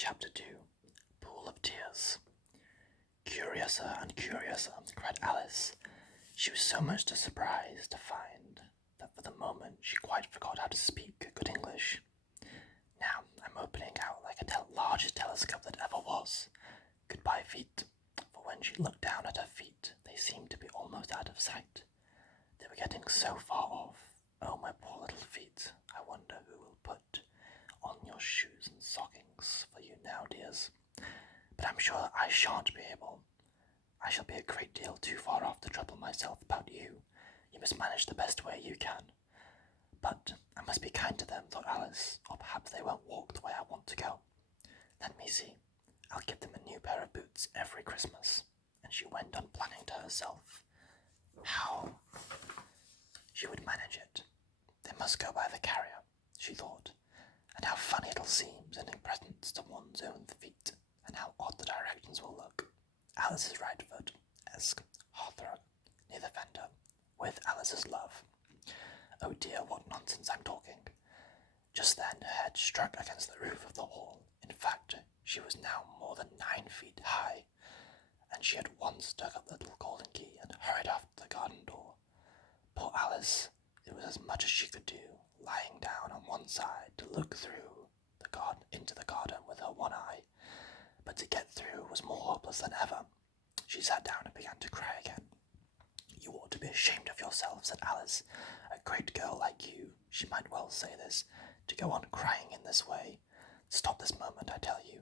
Chapter 2 Pool of Tears. Curiouser and curiouser, cried Alice. She was so much surprised to find that for the moment she quite forgot how to speak good English. Now I'm opening out like the largest telescope that ever was. Goodbye, feet. For when she looked down at her feet, they seemed to be almost out of sight. They were getting so far off. Oh, my poor little feet. I wonder who will put on your shoes and stockings for you now, dears. But I'm sure I shan't be able. I shall be a great deal too far off to trouble myself about you. You must manage the best way you can. But I must be kind to them, thought Alice, or perhaps they won't walk the way I want to go. Let me see. I'll give them a new pair of boots every Christmas. And she went on planning to herself how she would manage it. They must go by the carrier, she thought, and how funny it'll seem sending presents to one's own feet, and how odd the directions will look. Alice's right foot, Esk, hearthrug, near the fender, with Alice's love. Oh dear, what nonsense I'm talking. Just then her head struck against the roof of the hall. In fact, she was now more than 9 feet high, and she at once took up the little golden key and hurried off to the garden door. Poor Alice, it was as much as she could do, lying down on one side to look through the garden into the garden with her one eye, but to get through was more hopeless than ever. She sat down and began to cry again. You ought to be ashamed of yourself, said Alice. A great girl like you, she might well say this, to go on crying in this way. Stop this moment, I tell you.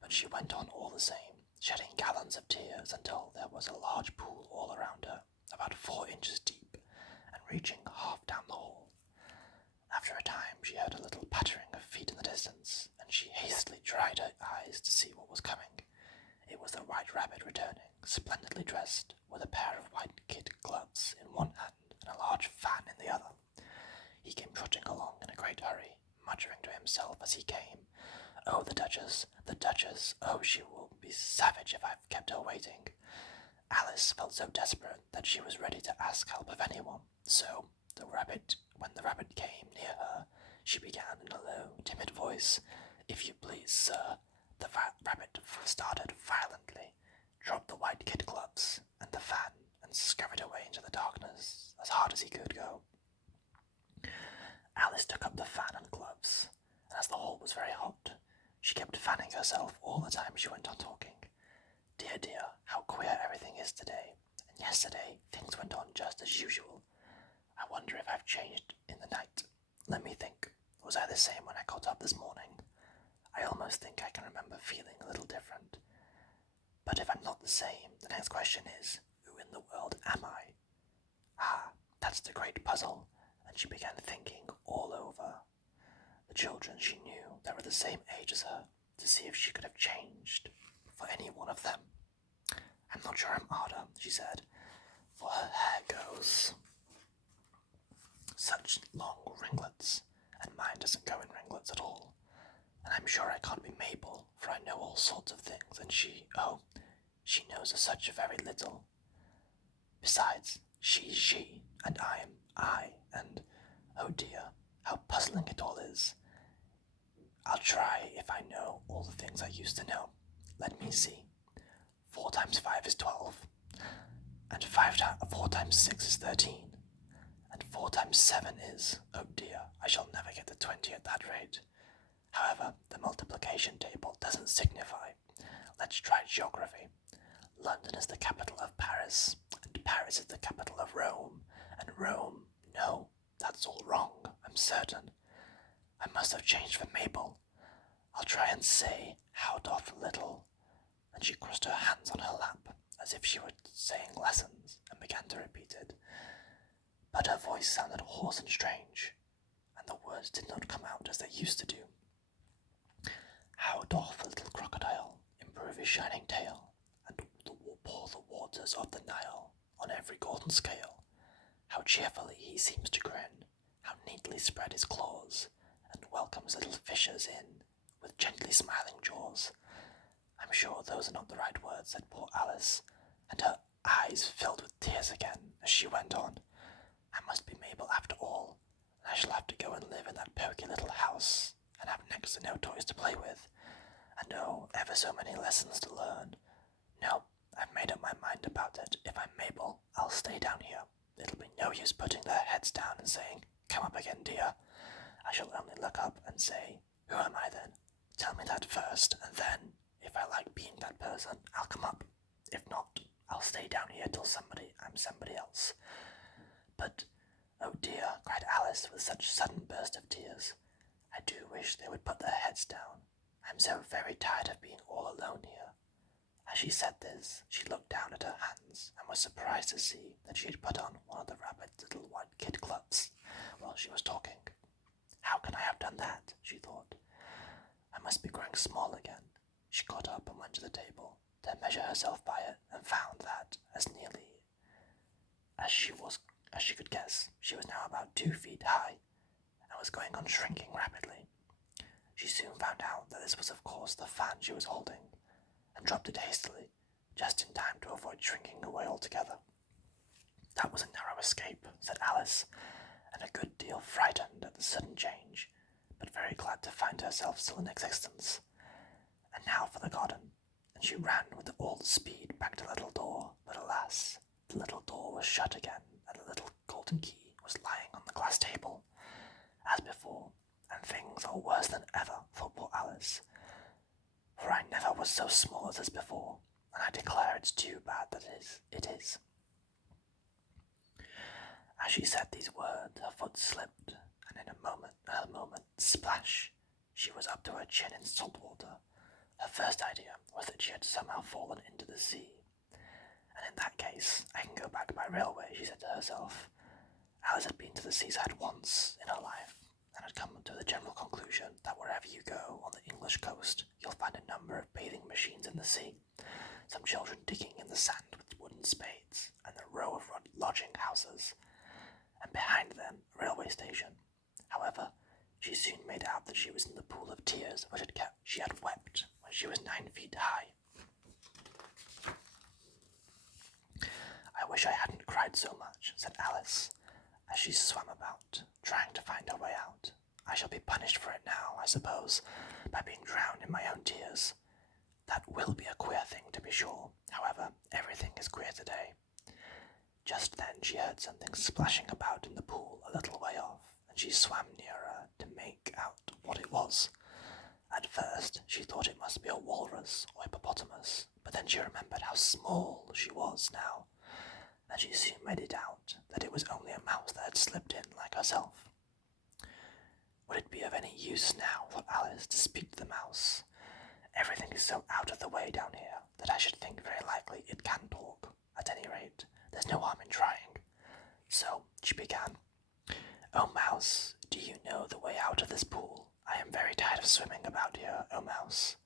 But she went on all the same, shedding gallons of tears until there was a large pool all around her, about 4 inches deep, and reaching half down the hall. After a time she heard a little pattering of feet in the distance, and she hastily dried her eyes to see what was coming. It was the White Rabbit returning, splendidly dressed, with a pair of white kid gloves in one hand and a large fan in the other. He came trotting along in a great hurry, muttering to himself as he came, Oh, the Duchess, oh, she will be savage if I've kept her waiting. Alice felt so desperate that she was ready to ask help of anyone, so when the rabbit came near her, she began in a low, timid voice, If you please, sir. The rabbit started violently, dropped the white kid gloves and the fan, and scurried away into the darkness as hard as he could go. Alice took up the fan and gloves, and as the hall was very hot, she kept fanning herself all the time she went on talking. Dear, dear, how queer everything is today, and yesterday things went on just as usual. I wonder if I've changed in the night. Let me think. Was I the same when I got up this morning? I almost think I can remember feeling a little different. But if I'm not the same, the next question is, who in the world am I? Ah, that's the great puzzle, and she began thinking all over the children she knew that were the same age as her, to see if she could have changed for any one of them. I'm not sure I'm odder, she said, for her hair goes such long ringlets, and mine doesn't go in ringlets at all. And I'm sure I can't be Mabel, for I know all sorts of things, and she knows such very little. Besides, she's she, and I am I, and, oh dear, how puzzling it all is. I'll try if I know all the things I used to know. Let me see. 4 times 5 is 12, and 4 times 6 is 13, and 4 times 7 is, oh dear, I shall never get to 20 at that rate. However, the multiplication table doesn't signify. Let's try geography. London is the capital of Paris, and Paris is the capital of Rome, and Rome, no, that's all wrong, I'm certain. I must have changed for Mabel. I'll try and say, how doth little, and she crossed her hands on her lap, as if she were saying lessons, and began to repeat it. But her voice sounded hoarse and strange, and the words did not come out as they used to do. How doth the little crocodile improve his shining tail, and pour the waters of the Nile on every golden scale? How cheerfully he seems to grin, how neatly spread his claws, and welcomes little fishers in with gently smiling jaws. I'm sure those are not the right words, said poor Alice, and her eyes filled with tears again as she went on. I must be Mabel after all, and I shall have to go and live in that poky little house, and have next to no toys to play with. and oh, ever so many lessons to learn. No, I've made up my mind about it. If I'm Mabel, I'll stay down here. It'll be no use putting their heads down and saying, "Come up again, dear." I shall only look up and say, "Who am I then? Tell me that first, and then, if I like being that person, I'll come up. If not, I'll stay down here till I'm somebody else." But, oh dear, cried Alice with such a sudden burst of tears, I do wish they would put their heads down. I'm so very tired of being all alone here. As she said this, she looked down at her hands and was surprised to see that she had put on one of the rabbit's little white kid gloves while she was talking. How can I have done that? She thought. I must be growing small again. She got up and went to the table to measure herself by it, and found that, as nearly as she could guess, she was now about 2 feet high, and was going on shrinking rapidly. She soon found out that this was of course the fan she was holding, and dropped it hastily, just in time to avoid shrinking away altogether. That was a narrow escape, said Alice, and a good deal frightened at the sudden change, but very glad to find herself still in existence. And now for the garden, and she ran with all the speed back to the little door, but alas, the little door was shut again, and the little golden key was lying on the glass table, as before, and things are worse than ever, thought poor Alice, for I never was so small as this before, and I declare it's too bad that it is. As she said these words, her foot slipped, and in a moment, splash, she was up to her chin in salt water. Her first idea was that she had somehow fallen into the sea, and in that case I can go back by railway, she said to herself. Alice had been to the seaside once in her life, and had come to the general conclusion that wherever you go on the English coast, you'll find a number of bathing machines in the sea, some children digging in the sand with wooden spades, and a row of lodging houses, and behind them a railway station. However, she soon made out that she was in the pool of tears which she had wept when she was 9 feet high. I wish I hadn't cried so much, said Alice, as she swam about, trying to find her way out. I shall be punished for it now, I suppose, by being drowned in my own tears. That will be a queer thing, to be sure. However, everything is queer today. Just then she heard something splashing about in the pool a little way off, and she swam nearer to make out what it was. At first she thought it must be a walrus or hippopotamus, but then she remembered how small she was now, and she soon made it out that it was only a mouse that had slipped in like herself. Would it be of any use now, thought Alice, to speak to the mouse? Everything is so out of the way down here that I should think very likely it can talk. At any rate, there's no harm in trying. So she began. Oh, mouse, do you know the way out of this pool? I am very tired of swimming about here, oh mouse.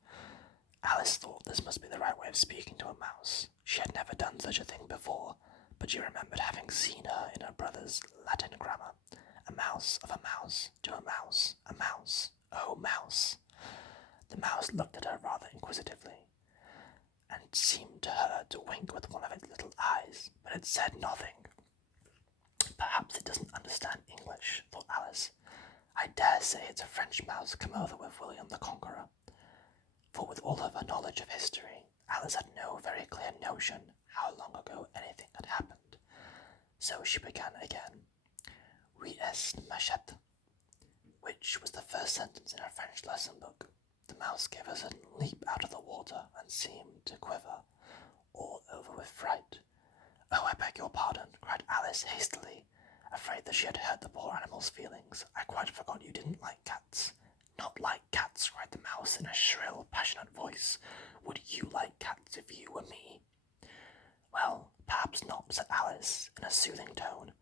Alice thought this must be the right way of speaking to a mouse. She had never done such a thing before, but she remembered having seen her in her brother's Latin grammar. A mouse of a mouse to a mouse, oh mouse. The mouse looked at her rather inquisitively, and seemed to her to wink with one of its little eyes, but it said nothing. Perhaps it doesn't understand English, thought Alice. I dare say it's a French mouse come over with William the Conqueror. For with all of her knowledge of history, Alice had no very clear notion how long ago anything had happened. So she began again. Oui est machette, which was the first sentence in her French lesson book. The mouse gave a sudden leap out of the water and seemed to quiver, all over with fright. Oh, I beg your pardon, cried Alice hastily, afraid that she had hurt the poor animal's feelings. I quite forgot you didn't like cats. Not like cats, cried the mouse in a shrill, passionate voice. Would you like cats if you were me? Well, perhaps not, said Alice, in a soothing tone.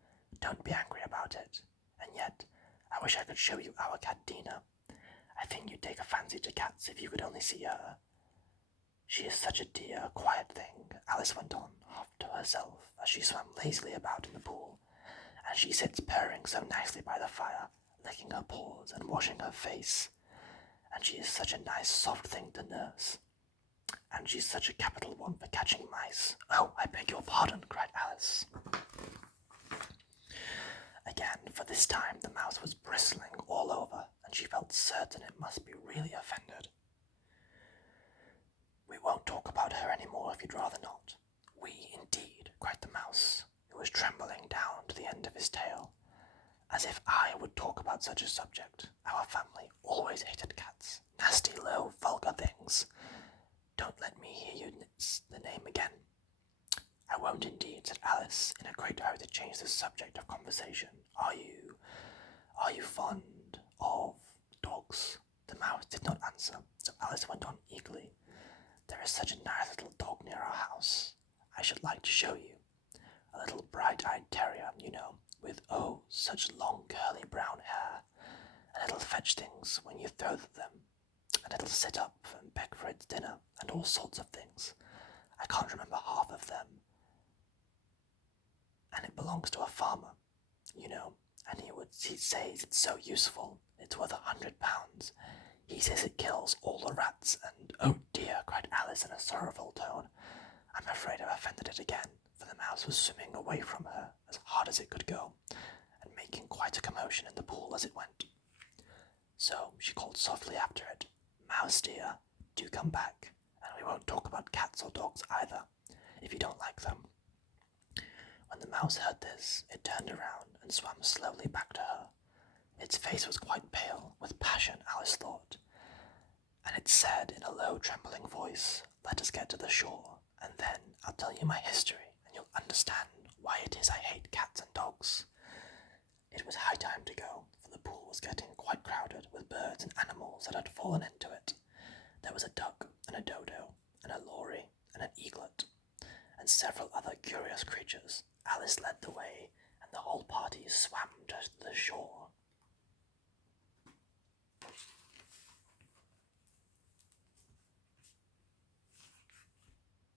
Don't be angry about it. And yet, I wish I could show you our cat Dina. I think you'd take a fancy to cats if you could only see her. She is such a dear, quiet thing, Alice went on, half to herself, as she swam lazily about in the pool, and she sits purring so nicely by the fire, licking her paws and washing her face, and she is such a nice soft thing to nurse, and she's such a capital one for catching mice. Oh, I beg your pardon, cried Alice. Again, for this time the mouse was bristling all over, and she felt certain it must be really offended. We won't talk about her any more if you'd rather not. We, indeed, cried the mouse, who was trembling down to the end of his tail. As if I would talk about such a subject. Our family always hated cats. Nasty, low, vulgar things. Don't let me hear you the name again. I won't indeed, said Alice, in a great hurry to change the subject of conversation. Are you fond of dogs? The mouse did not answer, so Alice went on eagerly. There is such a nice little dog near our house. I should like to show you. A little bright-eyed terrier, you know, with, oh, such long curly brown hair, and it'll fetch things when you throw them, and it'll sit up and beg for its dinner, and all sorts of things. I can't remember half of them. And it belongs to a farmer, you know, and he says it's so useful, it's worth £100. He says it kills all the rats, and oh dear, cried Alice in a sorrowful tone. I'm afraid I've offended it again, for the mouse was swimming away from her as hard as it could go, and making quite a commotion in the pool as it went. So she called softly after it, Mouse dear, do come back, and we won't talk about cats or dogs either, if you don't like them. When the mouse heard this, it turned around and swam slowly back to her. Its face was quite pale, with passion, Alice thought, and it said in a low, trembling voice, Let us get to the shore, and then I'll tell you my history, and you'll understand why it is I hate cats and dogs. It was high time to go, for the pool was getting quite crowded with birds and animals that had fallen into it. There was a duck, and a dodo, and a lory, and an eaglet, and several other curious creatures. Alice led the way, and the whole party swam to the shore.